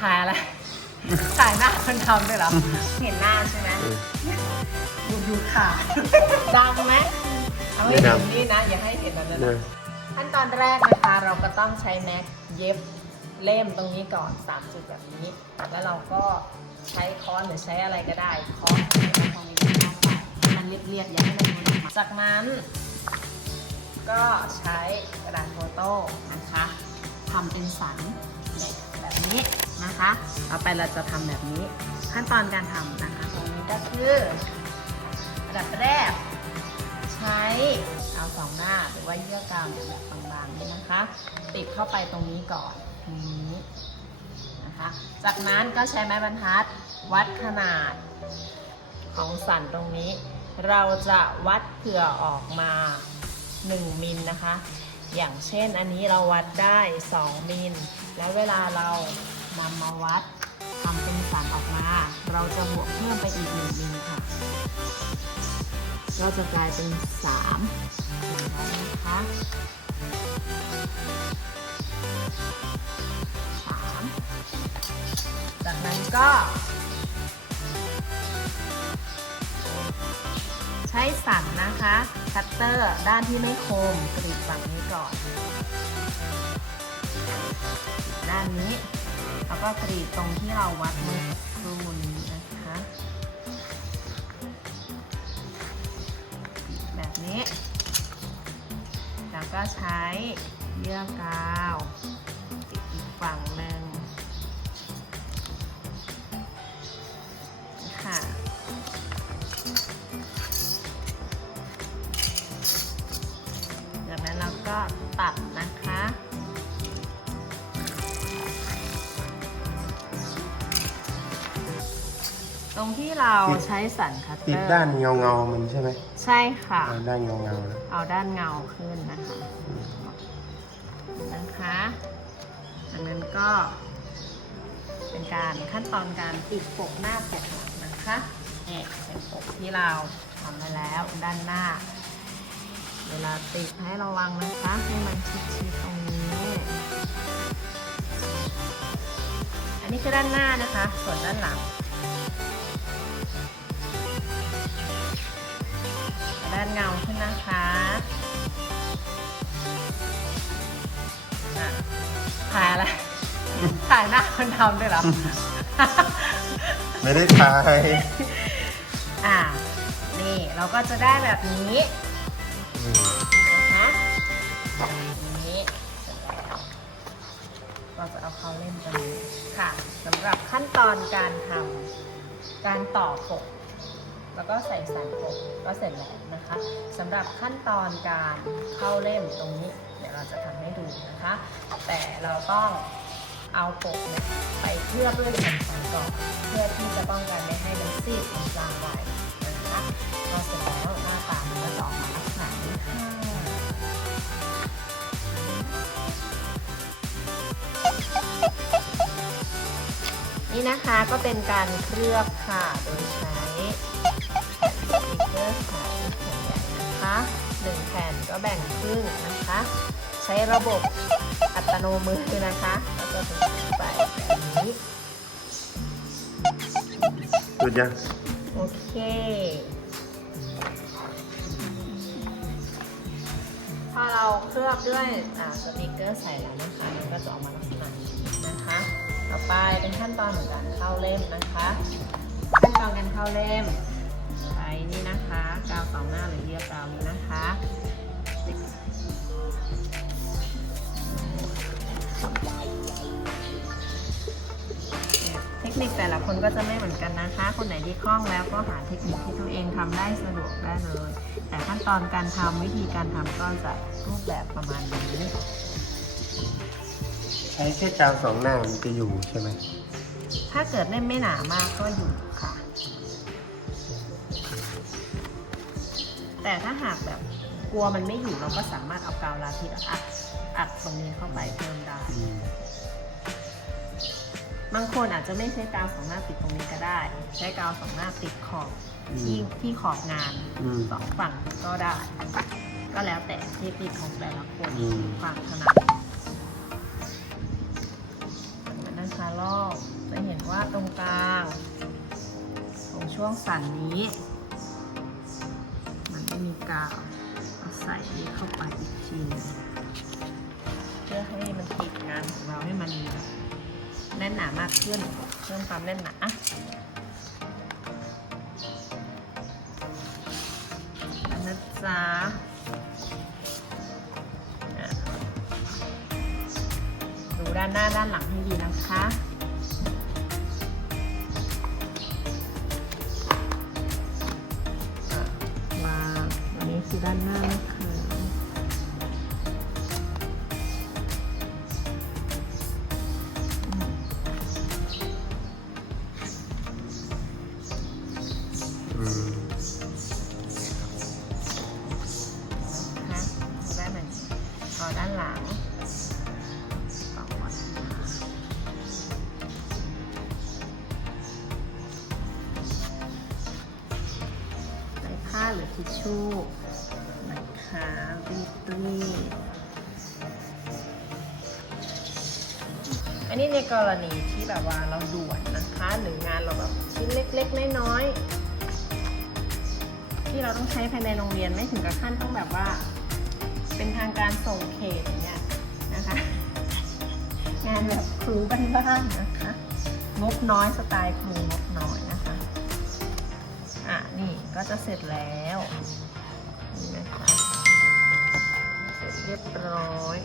ถ่ายอะไร ถ่ายหน้าคนทำด้วยเหรอ เห็นหน้าใช่ไหมเออดูดูขาดังไหมเอาให้ไม่ดัเห็งนนี่นะ อย่าให้เห็นแบบนั้นเนนะอะขั้นตอนแรกนะคะเราก็ต้องใช้แม็กเย็บเล่มตรงนี้ก่อน3จุดแบบนี้ แล้วเราก็ใช้ค้อนหรือใช้อะไรก็ได้ค้อนตรงนี้เข้าไปให้มันเรียบๆอย่าให้มันนูนออกมาจากนั้น ก็ใช้กระดาษโฟโต้นะคะทำเป็นสันแบบ นี้นะคะ ต่อไปเราจะทำแบบนี้ ขั้นตอนการทำนะคะ ตรงนี้ก็คือระดับแรก ใช้เอาสองหน้าหรือว่าเยื่อกาวแบบบางๆนี่นะคะ ติดเข้าไปตรงนี้ก่อนตรงนี้นะคะ จากนั้นก็ใช้ไม้บรรทัดวัดขนาดของสันตรงนี้ เราจะวัดเผื่อออกมา 1มิลนะคะ อย่างเช่นอันนี้เราวัดได้ 2 มิล แล้วเวลาเรานำมาวัดทำเป็นสันออกมา เราจะบวกเพิ่มไปอีก 1 มิลค่ะ ก็จะกลายเป็น3นะคะ3จากนั้นก็ ใช้สันนะคะ คัตเตอร์ด้านที่ไม่คมกรีดฝั่งนี้ก่อน ด้านนี้แล้วก็กรีดตรงที่เราวัดเมื่อสักครู่นี้นะคะแบบนี้ แล้วก็ใช้เยื่อกาวติดอีกฝั่งหนึ่ง ตัดนะคะ ตรงที่เราใช้สันคัตเตอร์ติดด้านเงาเงาๆมันใช่ไหมใช่ค่ะ อ่าด้านเงาเงาๆนะเอาด้านเงาขึ้นนะคะนะคะจากนั้นก็เป็นการขั้นตอนการติดปกหน้าปกหลังนะคะเนี่ยเป็นปกที่เราทำไว้แล้วด้านหน้า เวลาติดให้ระวังนะคะ ให้มันชิดๆตรงนี้ อันนี้คือด้านหน้านะคะ ส่วนด้านหลัง ด้านเงาขึ้นนะคะอะถ่ายอะไร ถ่ายหน้าคนทำด้วยเหรอ ไม่ได้ทาย อ่า นี่เราก็จะได้แบบนี้อืม นะคะแบบนี้เร็จะเอาเขาเล่มตันค่ะสำหรับขั้นตอนการทำการต่อปก แล้วก็ใส่สันปกก็เสร็จแล้วนะคะสำหรับขั้นตอนการเข้าเล่มตรงนี้ เดี๋ยวเราจะทำให้ดูนะคะ แต่เราต้องเอาปกเนี่ยไปเคลือบด้วยแผ่นสันก่อนเพื่อที่จะป้องกันไม่ให้มันซีดมันจางไว้นะคะพอเสร็จแล้วหน้าตามันก็จะออกมา นี้ค่ะนี่นะคะก็เป็นการเคลือบค่ะโดยใช้สติกเกอร์ใสแผ่นใหญ่นะคะหนึ่งแผ่นก็แบ่งครึ่งนะคะ ใช้ระบบอัตโนมือนะคะแล้วก็ถึงไปแบบนี้ หยุดยังโอเค ราเคลือบด้วยอ่าสติกเกอร์ใส่แล้วนะคะมันก็จะออกมาลักษณะนี้นะคะ ต่อไปเป็นขั้นตอนของการเข้าเล่มนะคะ ขั้นตอนการเข้าเล่มใช้นี่นะคะกาวสองหน้าหรือเยื่อกาวนี้นะคะเทคนิคแต่ละคนก็จะไม่เหมือน กันนะคะ คนไหนที่คล่องแล้วก็หาเทคนิคที่ตัวเองทำได้สะดวกได้เลย แต่ขั้นตอนการทำวิธีการทำก็จะรูปแบบประมาณนี้ ใช้แค่กาวสองหน้ามันจะอยู่ใช่ไหมถ้าเกิดเล่มไม่หนามากก็อยู่ค่ะ แต่ถ้าหากแบบกลัวมันไม่อยู่เราก็สามารถเอากาวลาทิกอัดอัดตรงนี้เข้าไปเพิ่มได้อืม บางคนอาจจะไม่ใช้กาวสองหน้าติดตรงนี้ก็ได้ ใช้กาวสองหน้าติดขอบที่ที่ขอบงานอสองฝั่งก็ได้ ก็แล้วแต่เทคนิคของแต่ละคนอืม ความถนัดมาด้านซ้ายอกจะเห็นว่าตรงกลางตรงช่วงสันนี้ มันไม่มีกาวเอาใส่เข้าไปอีกทีหนเพื่อให้มันติดงานของเราให้มัน แน่นหนามากขึ้น เพิ่มความแน่นหนาแล้วนะจ๊ะดูด้านหน้าด้านหลังให้ดีนะคะ หลังใส่ผ้าหรือทิชชู่นะคะรีดรีดอันนี้ในกรณีที่แบบว่าเราด่วนนะคะหรืองานเราแบบชิ้นเล็กๆน้อยๆที่เราต้องใช้ภายในโรงเรียนไม่ถึงกับขั้นต้องแบบว่า เป็นทางการส่งเขตอย่างเงี้ยนะคะ งานแบบครูบ้านๆนะคะงบน้อยสไตล์ครูงบน้อยนะคะอะนี่ก็จะเสร็จแล้วนี่นะคะเสร็จเรียบร้อย